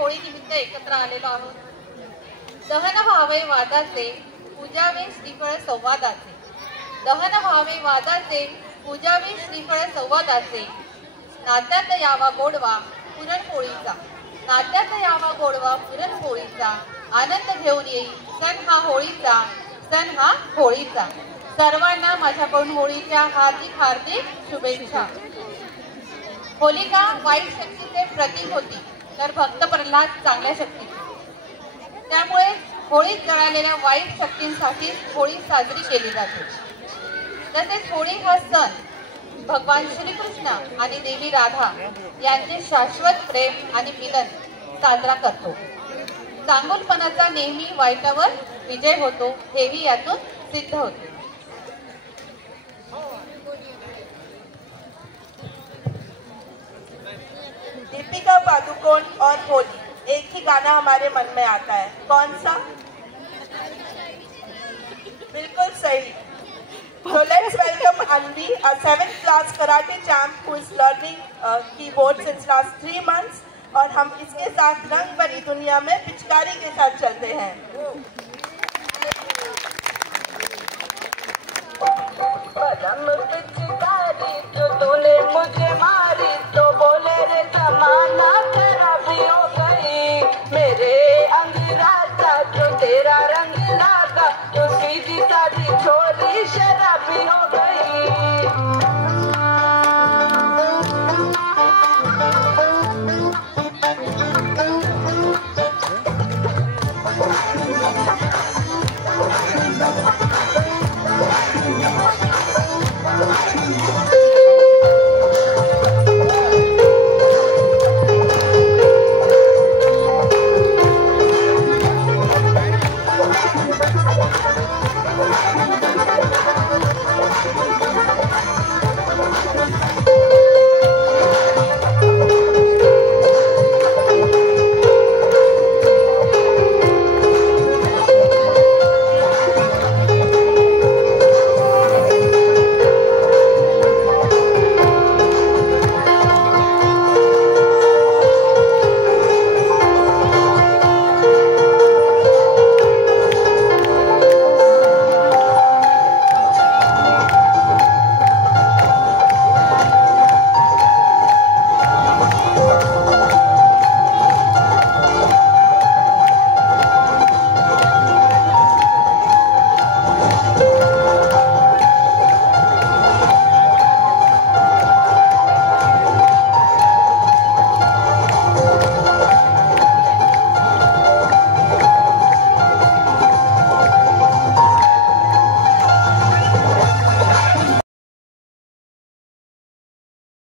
होळी निमित्त एकत्र आलेलो आहोत। दहन व्हावे वादाचे, पूजावे श्रीफळ संवादाचे। दहन व्हावे वादाचे, पूजावे श्रीफळ संवादाचे। नात्यात यावा गोडवा पुरणपोळीचा, नात्यात यावा गोडवा पुरणपोळीचा। आनंद घेऊन येईल सण हा होळीचा, सण हा होळीचा। सर्वांना माझ्याकडून होळीच्या हार्दिक हार्दिक शुभेच्छा। होलिका वाईट शक्तीचे प्रतीक होती, तर भक्त प्रल्हाद चांगल्या शक्तीचे। त्यामुळे होळीत जळालेल्या वाईट शक्तींसाठी होळी साजरी केली जाते। तसेच होळी हा सण भगवान श्रीकृष्ण आणि देवी राधा यांचे शाश्वत प्रेम आणि मिलन साजरा करतो। चांगुलपणाचा नेहमी वाईटावर विजय होतो, हेही यातून सिद्ध होते। दीपिका पादुकोण और होली, एक ही गाना हमारे मन में आता है, कौन सा? बिल्कुल सही। So let's welcome Anvi, a 7th class karate champ who is learning keyboard since last 3 months, और हम इसके साथ रंग भरी दुनिया में पिचकारी के साथ चलते हैं। पिचकारी तो तूने मुझे